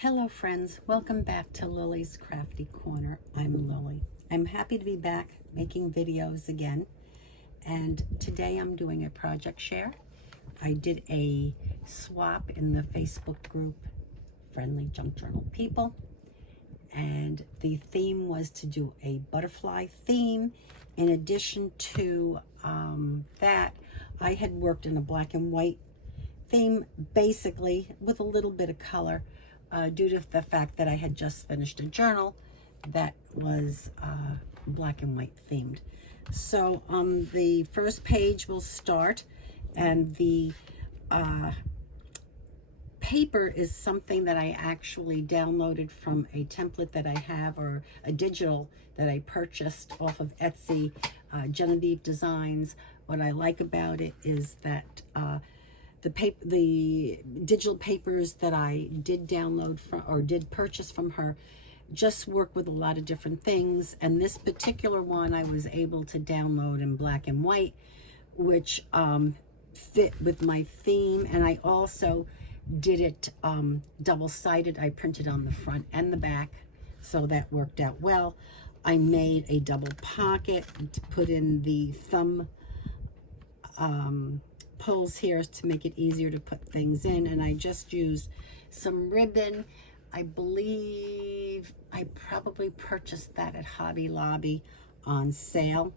Hello friends, welcome back to Lily's Crafty Corner. I'm Lily. I'm happy to be back making videos again, and today I'm doing a project share. I did a swap in the Facebook group Friendly Junk Journal People, and the theme was to do a butterfly theme. In addition to that, I had worked in a black and white theme, basically with a little bit of color, due to the fact that I had just finished a journal that was black and white themed. So on the first page we'll start, and the paper is something that I actually downloaded from a template that I have, or a digital that I purchased off of Etsy, Genevieve Designs. What I like about it is that the digital papers that I did download from, or did purchase from her, just work with a lot of different things. And this particular one I was able to download in black and white, which fit with my theme. And I also did it double-sided. I printed on the front and the back, so that worked out well. I made a double pocket to put in the thumb pulls here to make it easier to put things in, and I just used some ribbon. I believe I probably purchased that at Hobby Lobby on sale.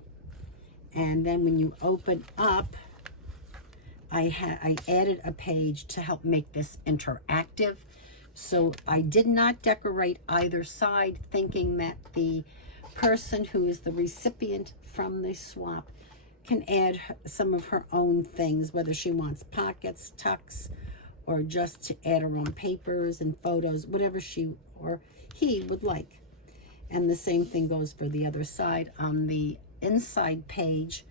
And then when you open up, I added a page to help make this interactive. So I did not decorate either side, thinking that the person who is the recipient from the swap can add some of her own things, whether she wants pockets, tucks, or just to add her own papers and photos, whatever she or he would like. And the same thing goes for the other side. On the inside page,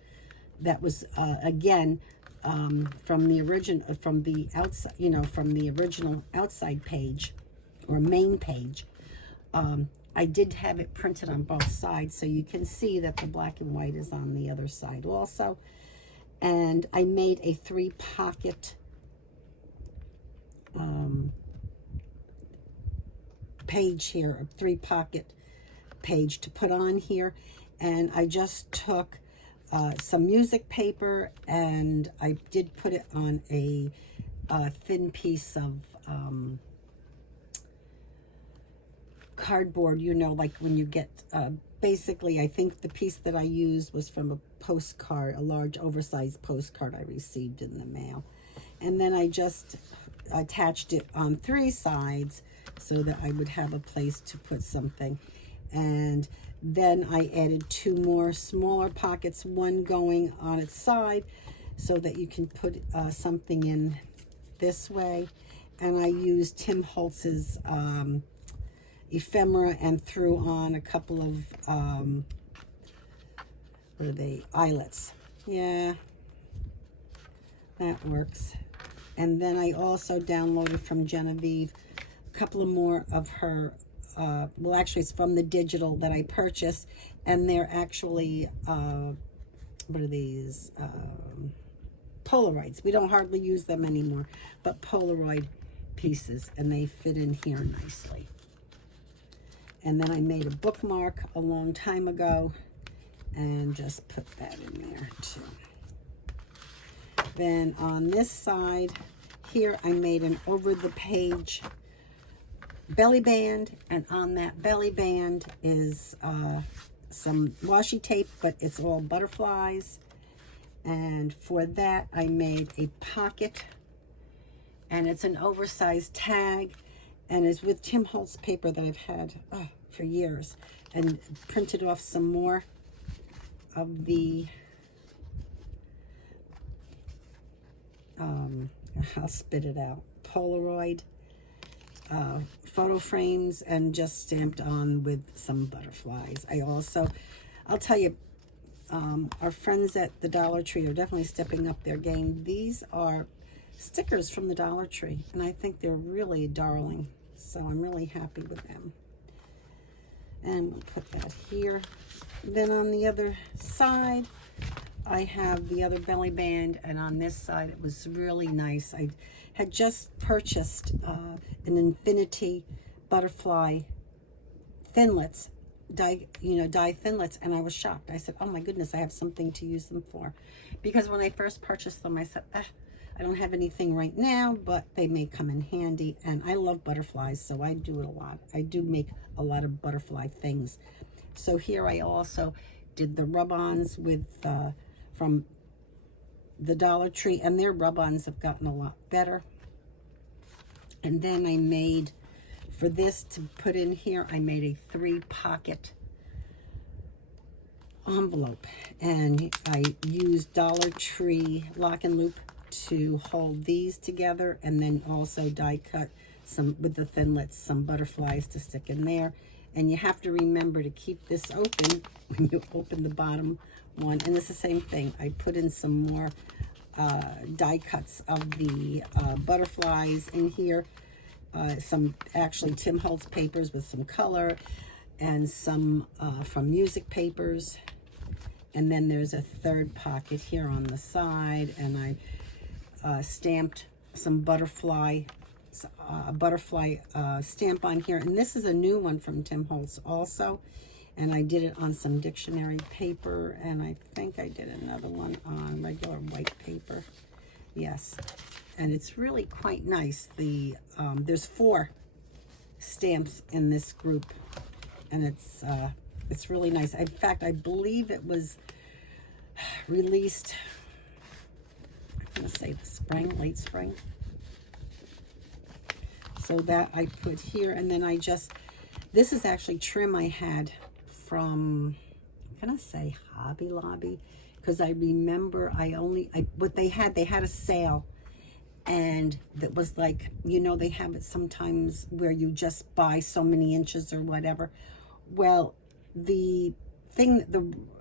that was again from the original, from the outside, from the original outside page or main page. I did have it printed on both sides, so you can see that the black and white is on the other side also. And I made a 3-pocket page here, a 3-pocket page to put on here. And I just took some music paper, and I did put it on a thin piece of cardboard, like when you get, basically I think the piece that I used was from a postcard, a large oversized postcard I received in the mail. And then I just attached it on 3 sides so that I would have a place to put something. And then I added 2 more smaller pockets, one going on its side so that you can put something in this way. And I used Tim Holtz's ephemera and threw on a couple of what are they, eyelets. Yeah, that works. And then I also downloaded from Genevieve a couple of more of her well, actually it's from the digital that I purchased, and they're actually what are these, Polaroids. We don't hardly use them anymore, but Polaroid pieces, and they fit in here nicely. And then I made a bookmark a long time ago and just put that in there too. Then on this side here, I made an over-the-page belly band, and on that belly band is some washi tape, but it's all butterflies. And for that, I made a pocket, and it's an oversized tag, and it's with Tim Holtz paper that I've had for years, and printed off some more of the I'll spit it out, Polaroid photo frames, and just stamped on with some butterflies. I'll tell you, our friends at the Dollar Tree are definitely stepping up their game. These are stickers from the Dollar Tree, and I think they're really darling, so I'm really happy with them. And we'll put that here. Then on the other side, I have the other belly band, and on this side it was really nice. I had just purchased an infinity butterfly thinlits, dye thinlits, and I was shocked. I said, oh my goodness, I have something to use them for. Because when I first purchased them, I said, I don't have anything right now, but they may come in handy. And I love butterflies, so I do it a lot. I do make a lot of butterfly things. So here I also did the rub-ons with from the Dollar Tree, and their rub-ons have gotten a lot better. And then I made, for this to put in here, I made a 3-pocket envelope, and I used Dollar Tree lock and loop to hold these together, and then also die cut some with the thinlits, some butterflies to stick in there. And you have to remember to keep this open when you open the bottom one. And it's the same thing. I put in some more die cuts of the butterflies in here. Some actually Tim Holtz papers with some color, and some from Music Papers. And then there's a 3rd pocket here on the side, and I stamped some butterfly stamp on here. And this is a new one from Tim Holtz also, and I did it on some dictionary paper, and I think I did another one on regular white paper. Yes, and it's really quite nice. The there's 4 stamps in this group, and it's really nice. In fact, I believe it was released, I'm gonna say the spring, late spring. So that I put here, and then this is actually trim I had from, I'm gonna say Hobby Lobby, because I remember what they had a sale, and that was like, they have it sometimes where you just buy so many inches or whatever. Well, the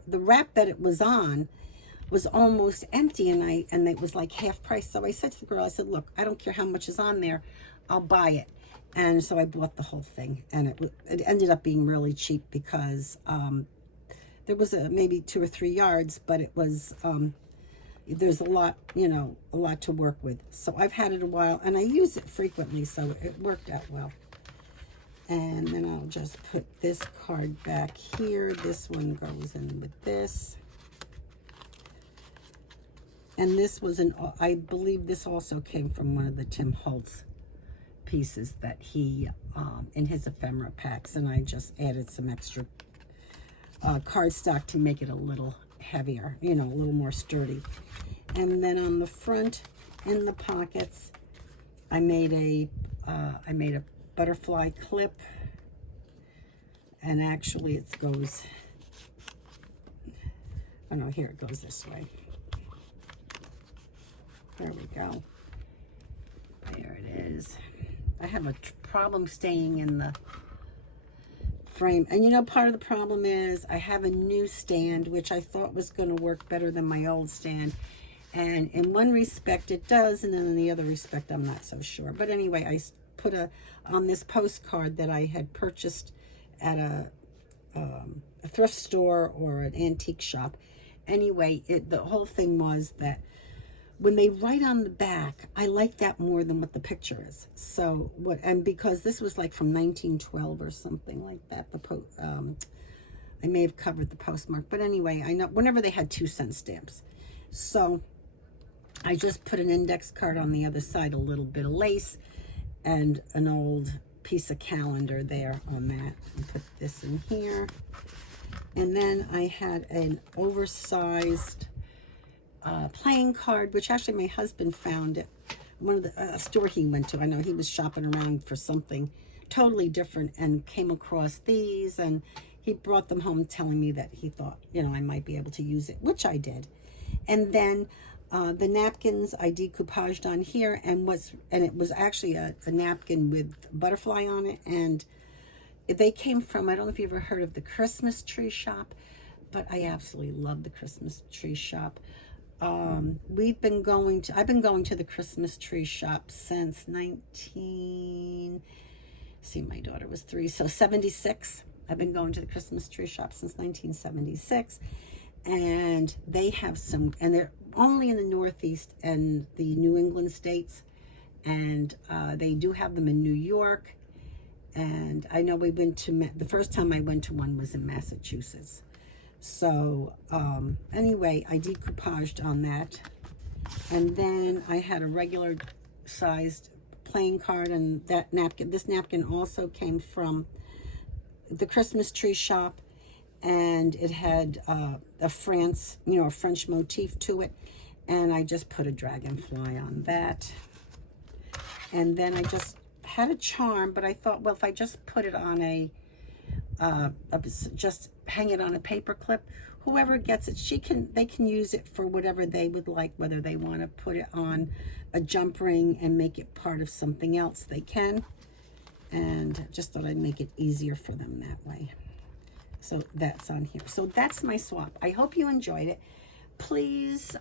wrap that it was on was almost empty, and it was like half price. So I said to the girl, I said, look, I don't care how much is on there, I'll buy it. And so I bought the whole thing, and it ended up being really cheap, because there was maybe 2 or 3 yards, but it was there's a lot to work with. So I've had it a while, and I use it frequently, so it worked out well. And then I'll just put this card back here. This one goes in with this. And this was I believe this also came from one of the Tim Holtz pieces that he, in his ephemera packs. And I just added some extra cardstock to make it a little heavier, a little more sturdy. And then on the front, in the pockets, I made a butterfly clip. And actually it goes, oh no, here it goes this way. There we go. There it is. I have a problem staying in the frame. And part of the problem is I have a new stand, which I thought was going to work better than my old stand. And in one respect it does, and then in the other respect I'm not so sure. But anyway, I put on this postcard that I had purchased at a thrift store or an antique shop. Anyway, the whole thing was that when they write on the back, I like that more than what the picture is. So and because this was like from 1912 or something like that, I may have covered the postmark, but anyway, I know whenever they had 2-cent stamps. So I just put an index card on the other side, a little bit of lace, and an old piece of calendar there on that. And put this in here. And then I had an oversized playing card, which actually my husband found at one of the store he went to. I know he was shopping around for something totally different and came across these, and he brought them home telling me that he thought, I might be able to use it, which I did. And then the napkins I decoupaged on here, and it was actually a napkin with butterfly on it, and they came from, I don't know if you've ever heard of the Christmas Tree Shop, but I absolutely love the Christmas Tree Shop. I've been going to the Christmas Tree Shop since my daughter was 3, so 76. I've been going to the Christmas Tree Shop since 1976, and they have and they're only in the Northeast and the New England states, and they do have them in New York And I know we went to, the first time I went to one was in Massachusetts. So anyway, I decoupaged on that. And then I had a regular sized playing card, and that napkin, this napkin also came from the Christmas tree shop, and it had a French motif to it, and I just put a dragonfly on that. And then I just had a charm, but I thought, well, if I just put it on just hang it on a paper clip, whoever gets it, they can use it for whatever they would like, whether they want to put it on a jump ring and make it part of something else, they can. And just thought I'd make it easier for them that way. So that's on here. So that's my swap. I hope you enjoyed it. Please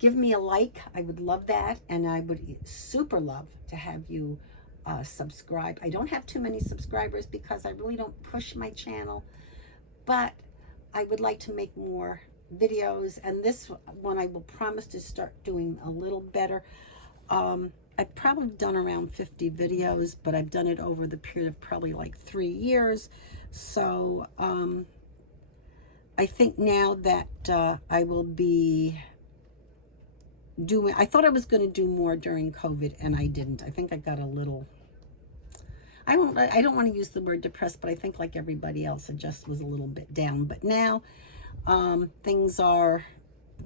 give me a like. I would love that. And I would super love to have you subscribe. I don't have too many subscribers because I really don't push my channel, but I would like to make more videos, and this one I will promise to start doing a little better. I've probably done around 50 videos, but I've done it over the period of probably like 3 years. So I think now that I will be doing, I thought I was going to do more during COVID, and I didn't. I think I got a little, I don't want to use the word depressed, but I think like everybody else, I just was a little bit down. But now things are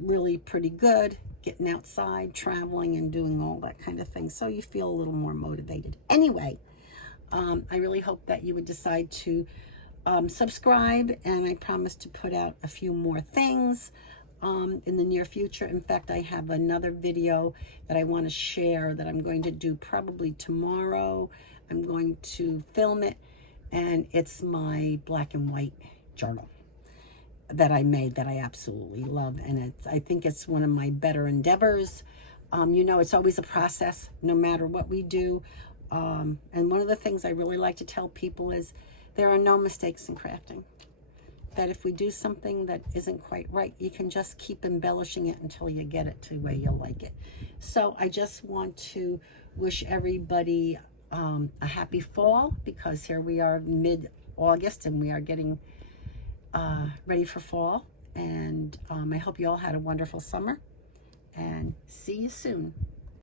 really pretty good, getting outside, traveling, and doing all that kind of thing. So you feel a little more motivated. Anyway, I really hope that you would decide to subscribe, and I promise to put out a few more things in the near future. In fact, I have another video that I want to share that I'm going to do probably tomorrow. I'm going to film it, and it's my black and white journal that I made that I absolutely love, and I think it's one of my better endeavors. You know, it's always a process, no matter what we do. And one of the things I really like to tell people is there are no mistakes in crafting. That if we do something that isn't quite right, you can just keep embellishing it until you get it to where you like it. So I just want to wish everybody a happy fall, because here we are mid-August and we are getting ready for fall. And I hope you all had a wonderful summer, and see you soon.